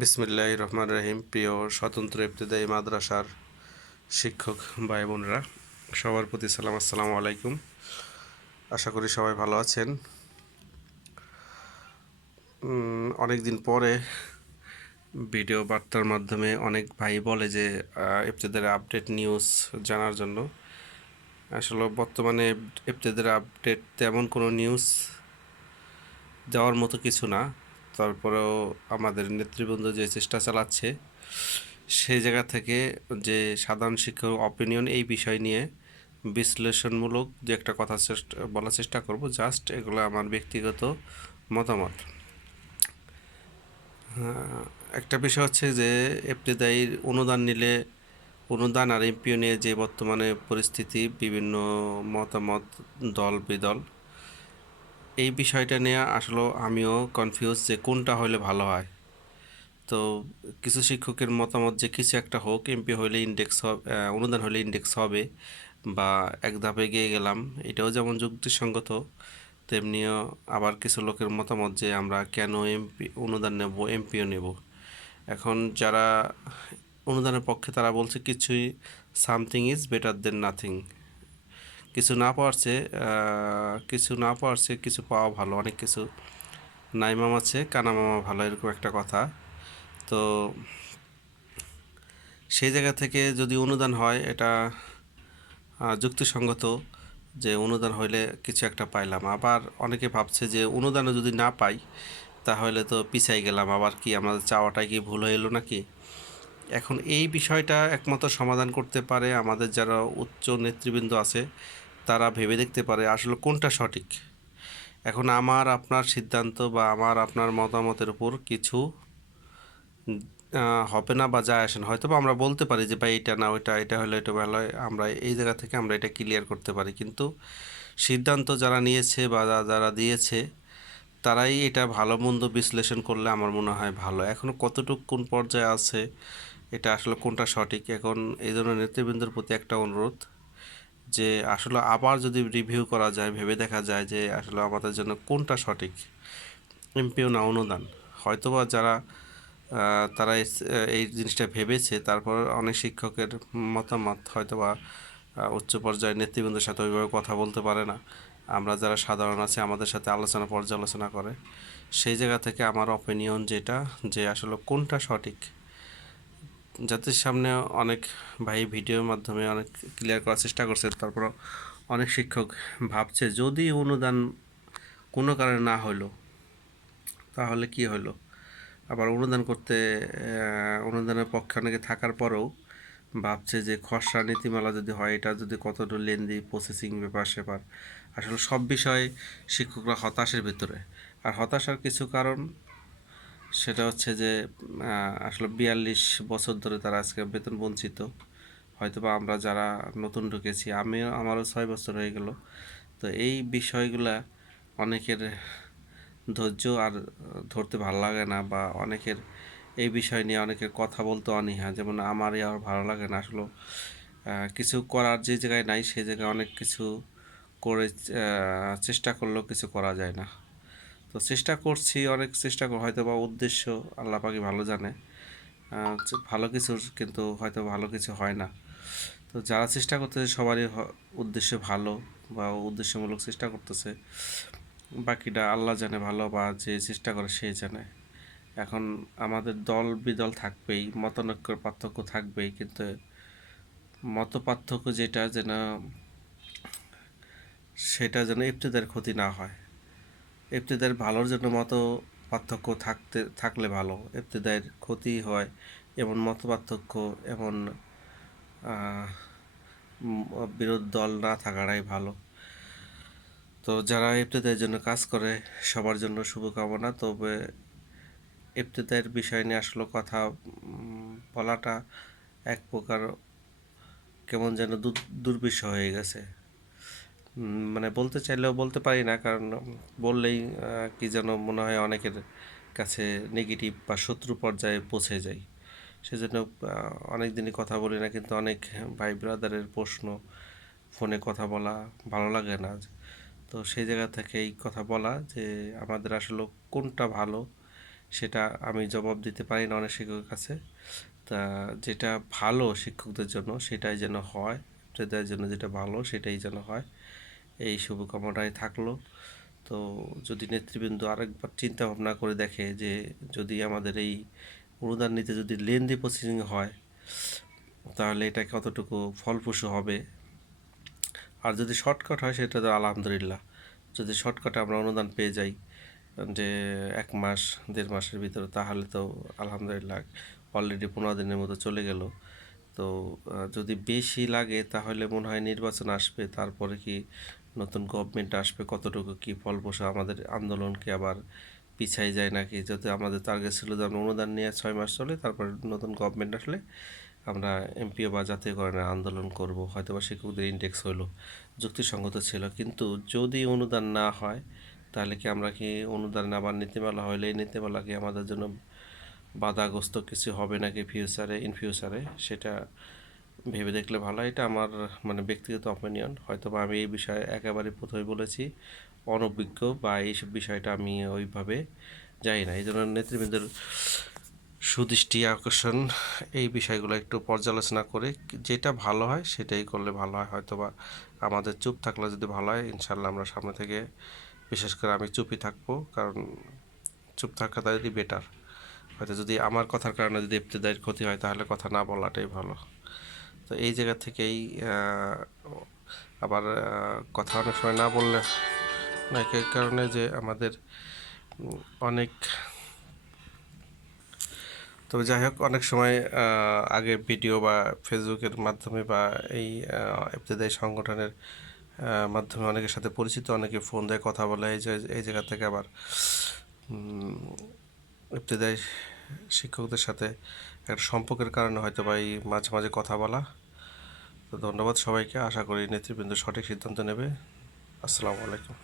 বিসমিল্লাহ রহমান রহিম। প্রিয় স্বতন্ত্র ইবতদায়ী মাদ্রাসার শিক্ষক ভাই বোনরা সবার প্রতি সালাম, আসসালামু আলাইকুম। আশা করি সবাই ভালো আছেন। অনেক দিন পরে ভিডিও বার্তার মাধ্যমে অনেক ভাই বলে যে ইবতদার আপডেট নিউজ জানার জন্য। আসলে বর্তমানে ইবতদার আপডেট তেমন কোনো নিউজ দেওয়ার মতো কিছু না। তারপরেও আমাদের নেতৃবৃন্দ যে চেষ্টা চালাচ্ছে, সেই জায়গা থেকে যে সাধারণ শিক্ষক অপিনিয়ন এই বিষয় নিয়ে বিশ্লেষণমূলক যে একটা কথা চেষ্টা, বলার চেষ্টা করব। জাস্ট এগুলো আমার ব্যক্তিগত মতামত। একটা বিষয় হচ্ছে যে এফটিদায়ীর অনুদান নিলে, অনুদান আর এমপিও নিয়ে যে বর্তমানে পরিস্থিতি, বিভিন্ন মতামত দল বিদল এই বিষয়টা নিয়ে আসলে আমিও কনফিউজ যে কোনটা হলে ভালো হয়। তো কিছু শিক্ষকের মতামত যে কিছু একটা হোক এমপি হলে ইন্ডেক্স হবে অনুদান হলে ইন্ডেক্স হবে বা এক ধাপে গিয়ে গেলাম, এটাও যেমন যুক্তিসঙ্গত, তেমনিও আবার কিছু লোকের মতামত যে আমরা কেন এমপি অনুদান নেব এমপিও নেব। এখন যারা অনুদানের পক্ষে তারা বলছে কিছুই something is better than nothing কিছু না পাওয়ার কিছু না পাওয়ার কিছু পাওয়া ভালো, অনেক কিছু। নাই মামা আছে কানা মামা ভালো, এরকম একটা কথা। তো সেই জায়গা থেকে যদি অনুদান হয়, এটা যুক্তিসঙ্গত যে অনুদান হইলে কিছু একটা পাইলাম। আবার অনেকে ভাবছে যে অনুদানও যদি না পাই, তাহলে তো পিছাই গেলাম। আবার কি আমাদের চাওয়াটাই কি ভুল হয়ে এলো নাকি? এখন এই বিষয়টা একমাত্র সমাধান করতে পারে আমাদের যারা উচ্চ নেতৃবৃন্দ আছে তারা ভেবে দেখতে পারে আসলে কোনটা সঠিক। এখন আমার, আপনার সিদ্ধান্ত বা আমার, আপনার মতামতের উপর কিছু হবে না বা যায় আসেন হয়তো বা আমরা বলতে পারি যে, ভাই, এটা না, ওইটা, এটা হলো, এটা ভালো হয় আমরা এই জায়গা থেকে আমরা এটা ক্লিয়ার করতে পারি। কিন্তু সিদ্ধান্ত যারা নিয়েছে বা যারা দিয়েছে, তারাই এটা ভালো মন্দ বিশ্লেষণ করলে আমার মনে হয় ভালো। এখনও কতটুকু কোন পর্যায়ে আছে, এটা আসলে কোনটা সঠিক? এখন এই ধরনের নেতৃবৃন্দের প্রতি একটা অনুরোধ যে আসলে আবার যদি রিভিউ করা যায়, ভেবে দেখা যায় যে আসলে আমাদের জন্য কোনটা সঠিক? এমপিও না অনুদান। হয়তোবা যারা তারা এই জিনিসটা ভেবেছে, তারপর অনেক শিক্ষকের মতামত হয়তোবা উচ্চ পর্যায়ের নেতৃবৃন্দের সাথে ওইভাবে কথা বলতে পারে না। আমরা যারা সাধারণ আছে, আমাদের সাথে আলোচনা, পর্যালোচনা করে। সেই জায়গা থেকে আমার অপিনিয়ন যেটা, যে আসলে কোনটা সঠিক? যাদের সামনে অনেক ভাই ভিডিওর মাধ্যমে অনেক ক্লিয়ার করার চেষ্টা করছে তারপর অনেক শিক্ষক ভাবছে, যদি অনুদান কোনো কারণে না হলো তাহলে কি হলো আবার অনুদান করতে অনুদানের পক্ষে অনেকে থাকার পরেও ভাবছে যে খসড়া নীতিমালা যদি হয়, এটা যদি কতটা লেন্দি প্রসেসিং ব্যাপার সেপার। আসলে সব বিষয়ে শিক্ষকরা হতাশের ভিতরে। আর হতাশার কিছু কারণ সেটা হচ্ছে যে আসলে বিয়াল্লিশ বছর ধরে তারা আজকে বেতন বঞ্চিত। হয়তোবা আমরা যারা নতুন ঢুকেছি, আমিও, আমারও ছয় বছর হয়ে গেল। তো এই বিষয়গুলা অনেকের ধৈর্য আর ধরতে ভালো লাগে না বা অনেকের এই বিষয় নিয়ে অনেকের কথা বলতে অনীহা। যেমন আমারই আর ভালো লাগে না আসলে। কিছু করার যে জায়গায় নাই সেই জায়গায় অনেক কিছু করে চেষ্টা করলেও কিছু করা যায় না। তো চেষ্টা করছি, অনেক চেষ্টা হয়তো বা উদ্দেশ্য আল্লাহ পাকি ভালো জানে। ভালো কিছু কিন্তু হয়তো ভালো কিছু হয় না। তো যারা চেষ্টা করতেছে সবারই উদ্দেশ্য ভালো বা উদ্দেশ্যমূলক চেষ্টা করতেছে। বাকিটা আল্লাহ জানে ভালো বা যে চেষ্টা করে সে জানে। এখন আমাদের দল বিদল থাকবেই, মতানৈক্যর পার্থক্য থাকবেই, কিন্তু মত পার্থক্য যেটা যেন, সেটা যেন ইফতেদের ক্ষতি না হয়। ইফতেদার ভালোর জন্য মতো পার্থক্য থাকতে, থাকলে ভালো। ইফতেদায়ের ক্ষতি হয় এমন মত পার্থক্য, এমন বিরোধ দল না থাকাটাই ভালো। তো যারা ইফতেদায়ের জন্য কাজ করে, সবার জন্য শুভকামনা। তবে ইফতেদায়ের বিষয় নিয়ে আসলে কথা বলাটা এক প্রকার কেমন যেন দুর্বিষহ হয়ে গেছে। মানে বলতে চাইলেও বলতে পারি না, কারণ বললেই কি যেন মনে হয় অনেকের কাছে নেগেটিভ বা শত্রু পর্যায়ে পৌঁছে যায় সেজন্য অনেক দিনই কথা বলি না, কিন্তু অনেক ভাই ব্রাদারের প্রশ্ন, ফোনে কথা বলা ভালো লাগে না। তো সেই জায়গা থেকে এই কথা বলা যে, আমাদের আসলে কোনটা ভালো, সেটা আমি জবাব দিতে পারি না অনেক শিক্ষকের কাছে। তা যেটা ভালো শিক্ষকদের জন্য, সেটাই যেন হয় ইবতেদায়ের জন্য যেটা ভালো, সেটাই যেন হয়। এই শুভকামনাটাই থাকল। তো যদি নেতৃবৃন্দ আরেকবার চিন্তা ভাবনা করে দেখে যে যদি আমাদের এই অনুদান নিতে যদি লেন্দি প্রসেসিং হয়, তাহলে এটা কতটুকু ফলপ্রসূ হবে? আর যদি শর্টকাট হয়, সেটা তো আলহামদুলিল্লাহ। যদি শর্টকাটে আমরা অনুদান পেয়ে যাই, যে এক মাস, দেড় মাসের ভিতরে, তাহলে তো আলহামদুলিল্লাহ অলরেডি পনেরো দিনের মতো চলে গেল। তো যদি বেশি লাগে তাহলে মনে হয় নির্বাচন আসবে, তারপরে কি নতুন গভর্নমেন্ট আসবে, কতটুকু কি ফলপ্রসূ আমাদের আন্দোলনকে আবার পিছাই যায় নাকি? যদি আমাদের টার্গেট ছিল যে আমরা অনুদান নিয়ে ছয় মাস চলে, তারপর নতুন গভর্নমেন্ট আসলে আমরা এমপিও বা জাতীয়করণের আন্দোলন করব। হয়তো বা শিক্ষকদের ইন্ডেক্স হলো যুক্তিসঙ্গত ছিল। কিন্তু যদি অনুদান না হয়, তাহলে কি আমরা কি অনুদান আবার নীতিমালা হলে এই নীতিমালা কি আমাদের জন্য বাধাগ্রস্ত কিছু হবে নাকি ফিউচারে ইন ফিউচারে সেটা ভেবে দেখলে ভালো। এটা আমার মানে ব্যক্তিগত অপিনিয়ন হয়তো বা আমি এই বিষয়ে একেবারে প্রথমে বলেছি, অনভিজ্ঞ বা এইসব বিষয়টা আমি ওইভাবে যাই না। এই জন্য নেতৃবৃন্দের সুদৃষ্টি, আকর্ষণ, এই বিষয়গুলো একটু পর্যালোচনা করে যেটা ভালো হয় সেটাই করলে ভালো হয়। হয়তো বা আমাদের চুপ থাকলে যদি ভালো হয় ইনশাল্লাহ আমরা সামনে থেকে, বিশেষ করে আমি চুপই থাকব, কারণ চুপ থাকাটাই বেটার হয়তো যদি আমার কথার কারণে যদি ইবতেদায়ের ক্ষতি হয় তাহলে কথা না বলাটাই ভালো। তো এই জায়গা থেকেই আবার কথা অনেক সময় না বললে অনেক এই কারণে যে আমাদের অনেক তবে যাই হোক অনেক সময় আগে ভিডিও বা ফেসবুকের মাধ্যমে বা এই ইবতেদায়ী সংগঠনের মাধ্যমে অনেকের সাথে পরিচিত অনেকে ফোন দেয় কথা বলে এই এই জায়গা থেকে আবার উম, ইবতেদায়ী শিক্ষকদের সাথে একটা সম্পর্কের কারণে হয়তো বা এই মাঝে মাঝে কথা বলা। তো ধন্যবাদ সবাইকে। আশা করি নেতৃবৃন্দ সঠিক সিদ্ধান্ত নেবে। আসসালামু আলাইকুম।